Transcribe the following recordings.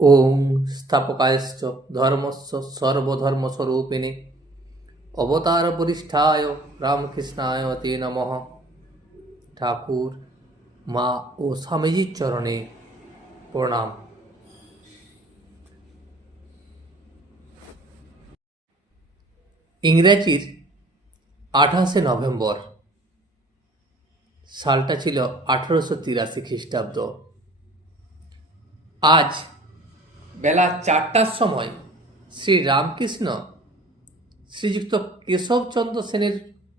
ওং স্থাপকায়শ্চ ধর্মস্য সর্বধর্মস্বরূপিণে অবতার বরিষ্ঠায় রামকৃষ্ণায় তে নমঃ। ঠাকুর, মা ও স্বামীজির চরণে প্রণাম। ইংরেজির 28শে নভেম্বর, সালটা ছিল 1883 খ্রিস্টাব্দ। আজ বেলা 4টার সময় শ্রী রামকৃষ্ণ শ্রীযুক্ত কেশবচন্দ্র সেনের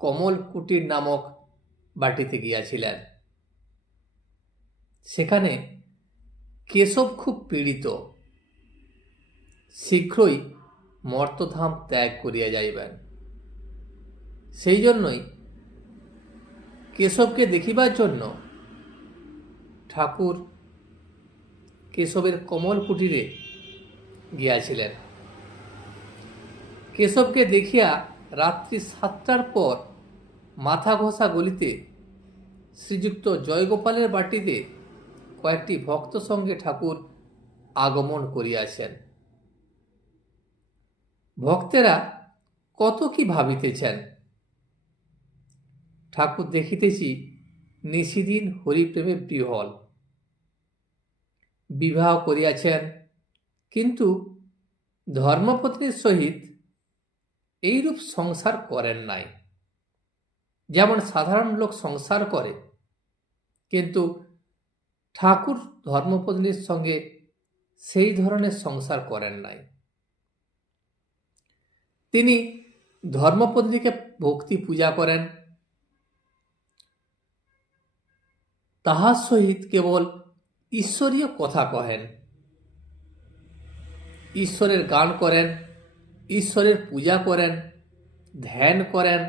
কমল কুটির নামক বাটিতে গিয়াছিলেন। সেখানে কেশব খুব পীড়িত, শীঘ্রই মর্তধাম ত্যাগ করিয়া যাইবেন। সেই জন্যই কেশবকে দেখিবার জন্য ঠাকুর কেশবের কমল কুটিরে গিয়াছিলেন। কেশবকে দেখিয়া রাত্রি 7টার পর মাথা ঘষা গলিতে শ্রীযুক্ত জয়গোপালের বাটিতে কয়েকটি ভক্ত সঙ্গে ঠাকুর আগমন করিয়াছেন। ভক্তেরা কত কি ভাবিতেছেন। ঠাকুর দেখিতেছি নিশিদিন হরিপ্রেমে বিহ্বল। বিবাহ করিয়াছেন, কিন্তু ধর্মপত্নীর সহিত এইরূপ সংসার করেন নাই। যেমন সাধারণ লোক সংসার করে, কিন্তু ঠাকুর ধর্মপত্নীর সঙ্গে সেই ধরনের সংসার করেন নাই। তিনি ধর্মপত্নীকে ভক্তি পূজা করেন, তাহার সহিত কেবল ঈশ্বরীয় কথা কহেন, ঈশ্বরের গান করেন, ঈশ্বরের পূজা করেন, ধ্যান করেন।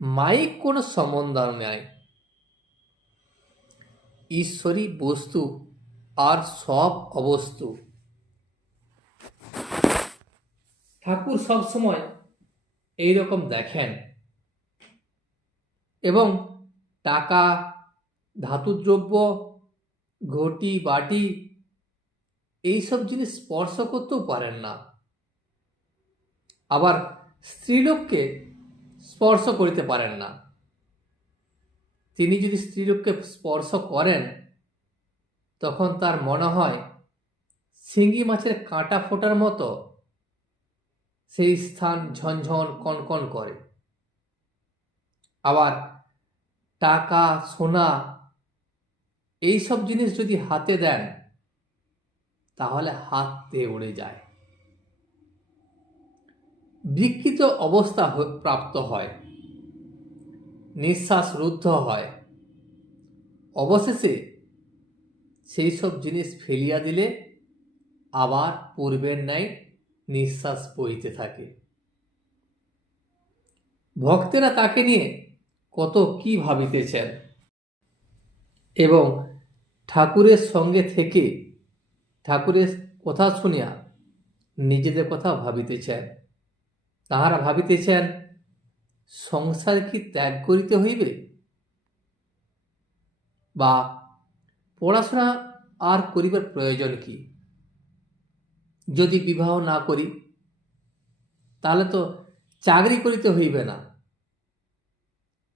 মাইক কোনো সম্বন্ধ নাই। ঈশ্বরী বস্তু আর সব অবস্তু। ঠাকুর সবসময় এইরকম দেখেন, এবং টাকা, ধাতুদ্রব্য, ঘটি বাটি এইসব জিনিস স্পর্শ করতেও পারেন না। আবার স্ত্রীলোককে স্পর্শ করিতে পারেন না। তিনি যদি স্ত্রীলোককে স্পর্শ করেন, তখন তার মনে হয় শিঙি মাছের কাঁটা ফোটার মতো সেই স্থান ঝনঝন কনকন করে। আবার টাকা, সোনা এইসব জিনিস যদি হাতে দেন, তাহলে হাত দিয়ে উড়ে যায়, বিকৃত অবস্থা প্রাপ্ত হয়, নিঃশ্বাস রুদ্ধ হয়। অবশেষে সেই সব জিনিস ফেলিয়া দিলে আবার পূর্বের ন্যায় নিঃশ্বাস বইতে থাকে। ভক্তেরা তাকে নিয়ে কত কি ভাবিতেছেন, এবং ঠাকুরের সঙ্গে থেকে ঠাকুরের কথা শুনিয়া নিজেদের কথা ভাবিতেছেন। তাহারা ভাবিতেছেন, সংসার কি ত্যাগ করিতে হইবে, বা পড়াশোনা আর করিবার প্রয়োজন কি? যদি বিবাহ না করি, তাহলে তো চাকরি করিতে হইবে না।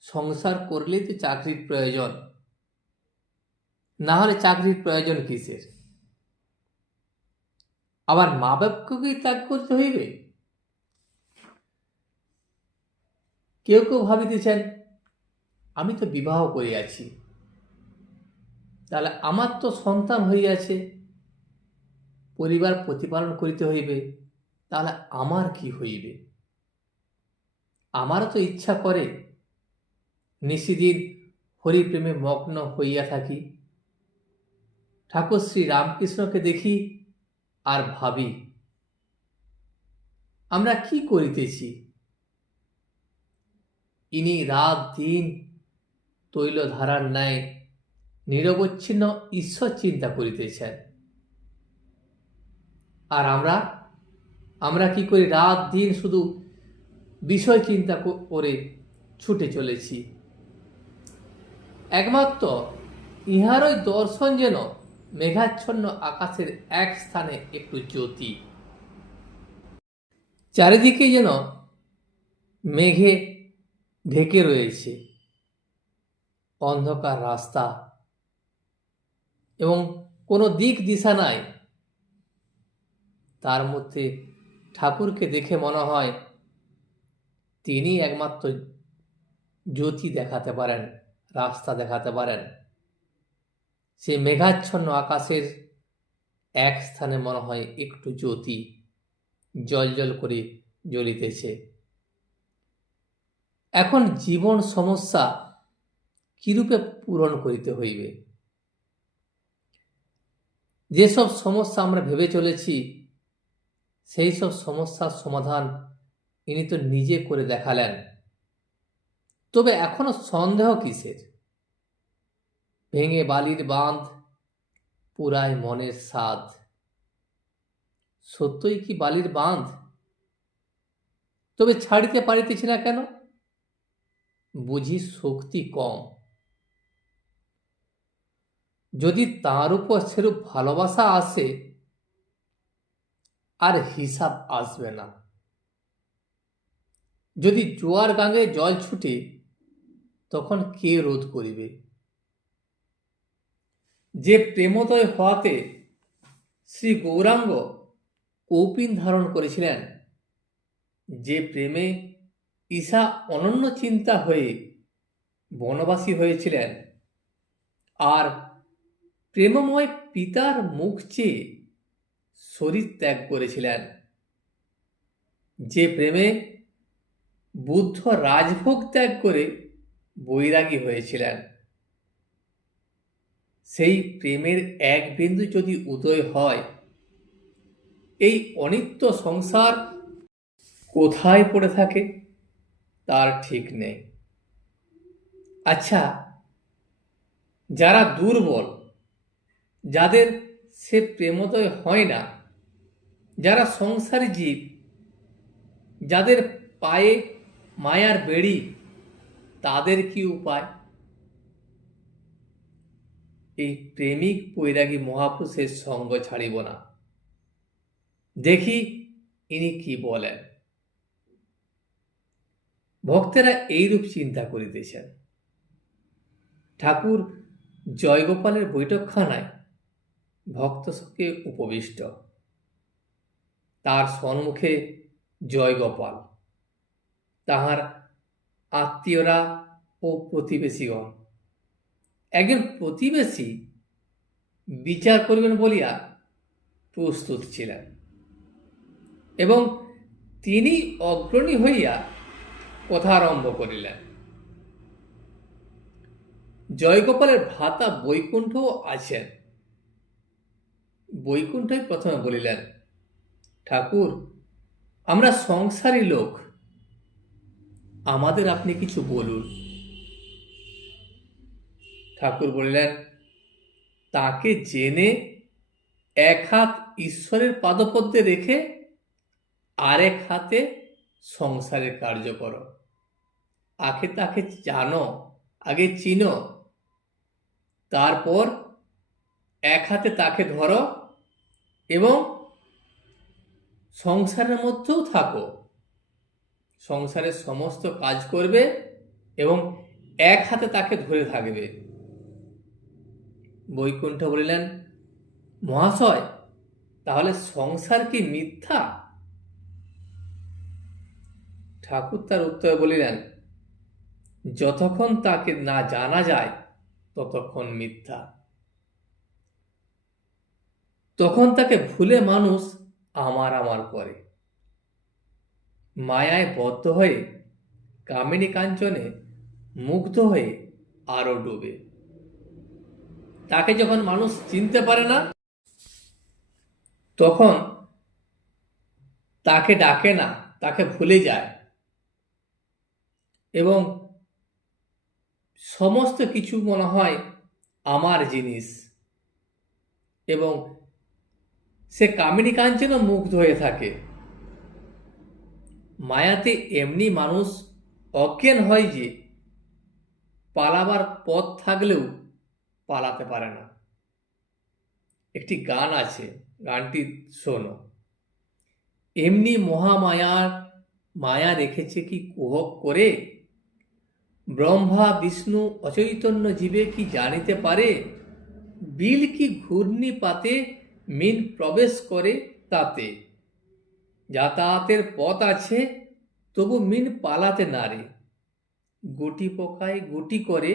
সংসার করলেই তো চাকরির প্রয়োজন, না হলে চাকরির প্রয়োজন কিসের? আবার মা বাপকেই ত্যাগ করতে হইবে। কেউ কেউ ভাবিতেছেন, আমি তো বিবাহ করিয়াছি, তাহলে আমার তো সন্তান হইয়াছে, পরিবার প্রতিপালন করিতে হইবে, তাহলে আমার কি হইবে? আমারও তো ইচ্ছা করে নিশিদিন হরিপ্রেমে মগ্ন হইয়া থাকি। ঠাকুর শ্রী রামকৃষ্ণকে দেখি আর ভাবি, আমরা কি করিতেছি? ইনি রাত দিন তৈলধারার ন্যায় নিরবচ্ছিন্ন ঈশ্বর চিন্তা করিতেছেন, আর আমরা কি করি? রাত দিন শুধু বিষয় চিন্তা করে ছুটে চলেছি। একমাত্র ইহারই দর্শন যেন মেঘাচ্ছন্ন আকাশের এক স্থানে একটু জ্যোতি। চারিদিকে যেন মেঘে ঢেকে রয়েছে অন্ধকার রাস্তা, এবং কোনো দিক দিশা নাই। তার মধ্যে ঠাকুরকে দেখে মনে হয় তিনি একমাত্র জ্যোতি দেখাতে পারেন, রাস্তা দেখাতে পারেন। সেই মেঘাচ্ছন্ন আকাশের এক স্থানে মনে হয় একটু জ্যোতি জ্বলজ্বল করে জ্বলিতেছে। এখন জীবন সমস্যা কিরূপে পূরণ করিতে হইবে? যেসব সমস্যা আমরা ভেবে চলেছি সেই সব সমস্যার সমাধান ইনি তো নিজে করে দেখালেন। তবে এখনো সন্দেহ কিসের? ভেঙে বালির বাঁধ, পুরায় মনের সাধ। সত্যই কি বালির বাঁধ? তবে ছাড়িতে পারিতেছি না কেন? বুঝি শক্তি কম। যদি তার উপর সেরূপ ভালোবাসা আসে, আর হিসাব আসবে না। যদি জোয়ার গাঙে জল ছুটে, তখন কে রোধ করিবে? যে প্রেমোদয় হওয়াতে শ্রী গৌরাঙ্গ কৌপিন ধারণ করেছিলেন, যে প্রেমে ঈশা অনন্য চিন্তা হয়ে বনবাসী হয়েছিলেন, আর প্রেমময় পিতার মুখ চেয়ে শরীর ত্যাগ করেছিলেন, যে প্রেমে বুদ্ধ রাজভোগ ত্যাগ করে বৈরাগী হয়েছিলেন, সেই প্রেমের এক বিন্দু যদি উদয় হয়, এই অনিত্য সংসার কোথায় পড়ে থাকে তার ঠিক নেই। আচ্ছা, যারা দুর্বল, যাদের সে প্রেমোদয় হয় না, যারা সংসারী জীব, যাদের পায়ে মায়ার বেড়ি, তাদের কি উপায়? এই প্রেমিক বৈরাগী মহাপুরুষের সঙ্গ ছাড়িব না। দেখি ইনি কি বলেন। ভক্তেরা এইরূপ চিন্তা করিতেছেন। ঠাকুর জয়গোপালের বৈঠকখানায় ভক্ত সঙ্গে উপবিষ্ট। তার সম্মুখে জয়গোপাল, তাহার আত্মীয়রা ও প্রতিবেশীগণ। একজন প্রতিবেশী বিচার করিবেন বলিয়া প্রস্তুত ছিলেন, এবং তিনি অগ্রণী হইয়া কথা আরম্ভ করিলেন। জয়গোপালের ভ্রাতা বৈকুণ্ঠ আছেন। বৈকুণ্ঠই প্রথমে বলিলেন, ঠাকুর, আমরা সংসারী লোক, আমাদের আপনি কিছু বলুন। ঠাকুর বলিলেন, তাকে জেনে এক হাত ঈশ্বরের পাদপদ্মে রেখে আরেক হাতে সংসারের কার্য করো। আগে তাকে জানো, আগে চিনো, তারপর এক হাতে তাকে ধরো এবং সংসারের মধ্যেও থাকো, সংসারের সমস্ত কাজ করবে এবং এক হাতে তাকে ধরে থাকবে। বৈকুণ্ঠ বলিলেন, মহাশয়, তাহলে সংসার কি মিথ্যা? ঠাকুর তার উত্তরে বলিলেন, যতক্ষণ তাকে না জানা যায় ততক্ষণ মিথ্যা। তখন তাকে ভুলে মানুষ আমার আমার করে, মায়ায় বদ্ধ হয়ে কামিনী কাঞ্চনে মুগ্ধ হয়ে আরো ডুবে। তাকে যখন মানুষ চিনতে পারে না, তখন তাকে ডাকে না, তাকে ভুলে যায় এবং সমস্ত কিছু মনে হয় আমার জিনিস, এবং সে কামিনী কাঞ্চনে মুগ্ধ হয়ে থাকে। মায়াতে এমনি মানুষ অজ্ঞান হয় যে পালাবার পথ থাকলেও পালাতে পারে না। একটি গান আছে, গানটি শোনো। এমনি মহামায়ার মায়া রেখেছে কি কুহক করে, ব্রহ্মা বিষ্ণু অচৈতন্য জীবে কি জানিতে পারে, বিল কি ঘূর্ণি পাতে মিন প্রবেশ করে তাতে, যাতায়াতের পথ আছে তবু মিন পালাতে নারে, গুটি পোকায় গুটি করে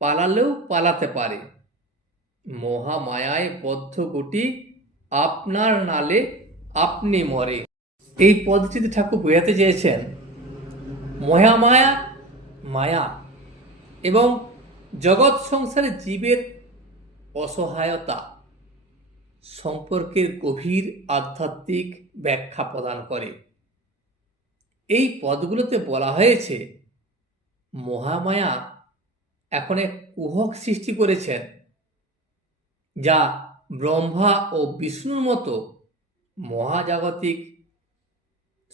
পালালেও পালাতে পারে, মহামায়ায় বদ্ধ গুটি আপনার নালে আপনি মরে। এই পদ্ধতিতে ঠাকুর বোঝাতে চেয়েছেন মহামায়া মায়া এবং জগৎ সংসারে জীবের অসহায়তা সম্পর্কের গভীর আধ্যাত্মিক ব্যাখ্যা প্রদান করে। এই পদগুলোতে বলা হয়েছে মহামায়া এখন এক কুহক সৃষ্টি করেছেন, যা ব্রহ্মা ও বিষ্ণুর মতো মহাজাগতিক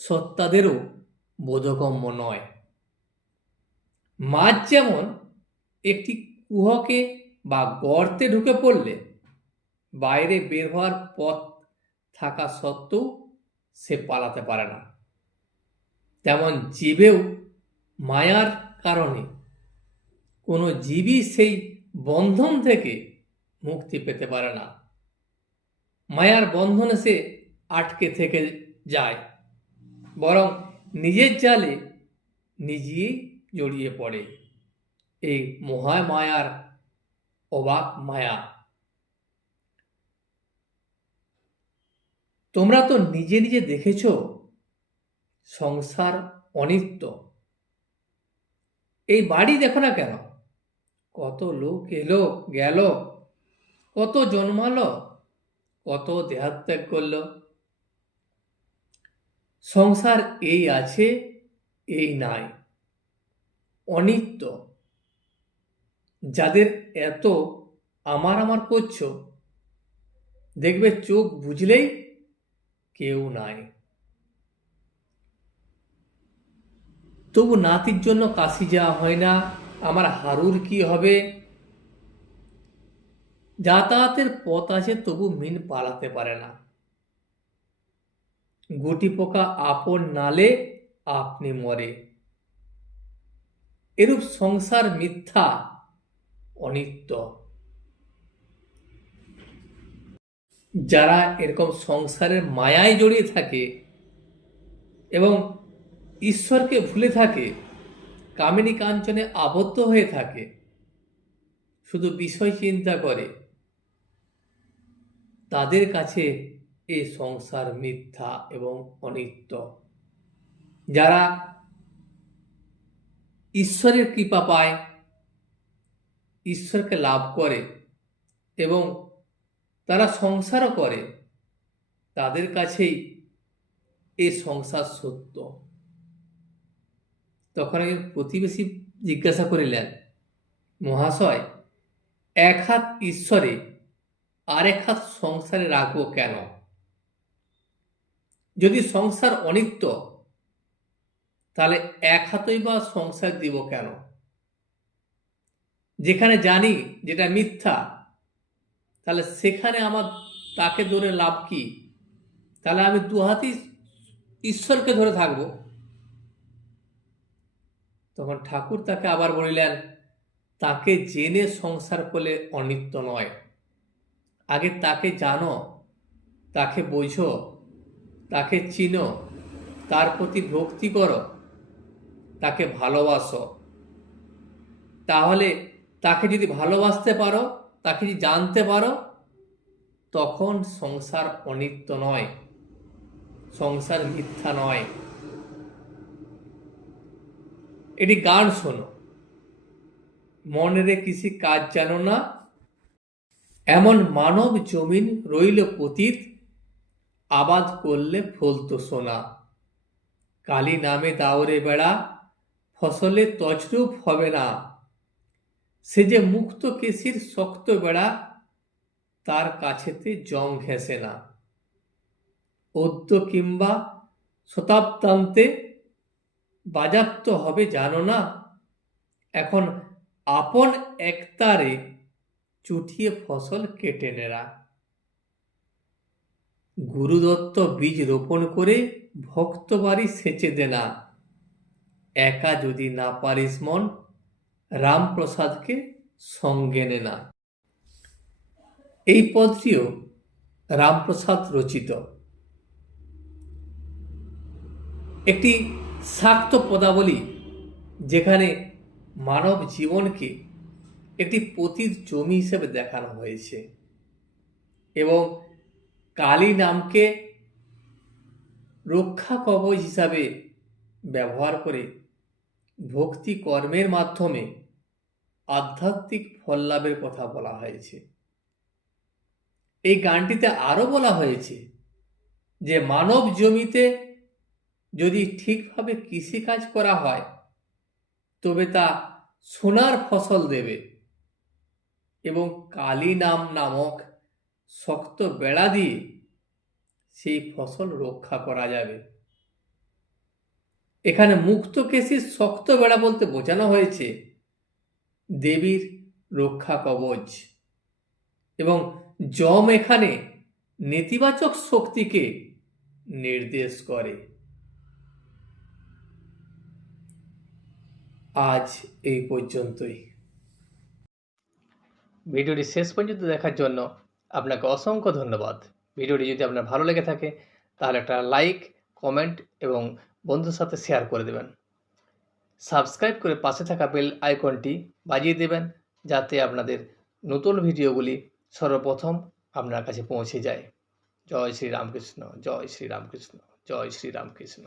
সত্তাদেরও বোধগম্য নয়। মাছ যেমন একটি কুহকে বা গর্তে ঢুকে পড়লে বাইরে বের হওয়ার পথ থাকা সত্ত্বেও সে পালাতে পারে না, তেমন জীবেও মায়ার কারণে কোনো জীবই সেই বন্ধন থেকে মুক্তি পেতে পারে না। মায়ার বন্ধনে সে আটকে থেকে যায়, বরং নিজের জালে নিজেই জড়িয়ে পড়ে। এই মহামায়ার অবাক মায়া। তোমরা তো নিজে নিজে দেখেছ সংসার অনিত্য। এই বাড়ি দেখো না কেন, কত লোক এলো গেল, কত জন্মালো, কত দেহাত্যাগ করলো। সংসার এই আছে এই নাই, অনিত্য। যাদের এত আমার আমার করছো, দেখবে চোখ বুঝলেই কেউ নাই। তবু নাতির জন্য কাশি যাওয়া হয় না, আমার হারুর কি হবে। যাতায়াতের পথ আছে তবু মিন পালাতে পারে না, গুটি পোকা আপন নালে আপনি মরে। এরূপ সংসার মিথ্যা, অনিত্য। যারা এরকম সংসারের মায়ায় জড়িয়ে থাকে এবং ঈশ্বরকে ভুলে থাকে, কামিনী কাঞ্চনে আবদ্ধ হয়ে থাকে, শুধু বিষয় চিন্তা করে, তাদের কাছে এই সংসার মিথ্যা এবং অনিত্য। যারা ঈশ্বরের কৃপা পায়, ঈশ্বরকে লাভ করে এবং তারা সংসারও করে, তাদের কাছেই এই সংসার সত্য। তখন একজন প্রতিবেশী জিজ্ঞাসা করিলেন, মহাশয়, এক হাত ঈশ্বরে আর এক হাত সংসারে রাখবো কেন? যদি সংসার অনিত্য, তাহলে এক হাতই বা সংসার দিব কেন? যেখানে জানি যেটা মিথ্যা, তাহলে সেখানে আমার তাকে ধরে লাভ কি? তাহলে আমি দু হাতই ঈশ্বরকে ধরে থাকবো। তখন ঠাকুর তাকে আবার বলিলেন, তাকে জেনে সংসার করলে অনিত্য নয়, আগে তাকে জানো, তাকে বোঝো, তাকে চিনো, তার প্রতি ভক্তি করো, তাকে ভালোবাসো। তাহলে তাকে যদি ভালোবাসতে পারো, তাকে যদি জানতে পারো, তখন সংসার অনিত্য নয়, সংসার মিথ্যা নয়। এটি গান শোনো, মনেরে কিসি কাজ জানো না, এমন মানব জমিন রইল পতিত, আবাদ করলে ফলতো সোনা, কালী নামে দাওরে বেড়া, ফসলে তছরূপ হবে না, সে যে মুক্ত কেশির শক্ত বেড়া, তার কাছেতে জং ঘেঁষে না। অদ্য কিংবা শতাব্দান্তে বাজাপ্ত হবে জানো না, এখন আপন একতারে চুটিয়ে ফসল কেটে নেরা। গুরুদত্ত বীজ রোপণ করে ভক্ত বাড়ি সেচে দে না, একা যদি না পারিস মন রামপ্রসাদকে সঙ্গে নে না। এই পদটিও রামপ্রসাদ রচিত। একটি শাক্ত পদাবলী যেখানে মানব জীবনকে একটি পতির জমি হিসেবে দেখানো হয়েছে এবং কালী নামকে রক্ষা কবচ হিসাবে ব্যবহার করে ভক্তি কর্মের মাধ্যমে আধ্যাত্মিক ফল লাভের কথা বলা হয়েছে। এই গানটিতে আরো বলা হয়েছে যে মানব জমিতে যদি ঠিকভাবে কৃষিকাজ করা হয় তবে তা সোনার ফসল দেবে এবং কালী নাম নামক শক্ত বেড়া দিয়ে সেই ফসল রক্ষা করা যাবে। এখানে মুক্তকেশীর শক্ত বেড়া বলতে বোঝানো হয়েছে দেবীর রক্ষা কবচ এবং যম এখানে নেতিবাচক শক্তিকে নির্দেশ করে। আজ এই পর্যন্তই। ভিডিওটি শেষ পর্যন্ত দেখার জন্য আপনাকে অসংখ্য ধন্যবাদ। ভিডিওটি যদি আপনার ভালো লেগে থাকে তাহলে একটা লাইক, কমেন্ট এবং বন্ধুর সাথে শেয়ার করে দেবেন। সাবস্ক্রাইব করে পাশে থাকা বেল আইকনটি বাজিয়ে দেবেন যাতে আপনাদের নতুন ভিডিওগুলি সর্বপ্রথম আপনার কাছে পৌঁছে যায়। জয় শ্রী রামকৃষ্ণ, জয় শ্রী রামকৃষ্ণ, জয় শ্রী রামকৃষ্ণ।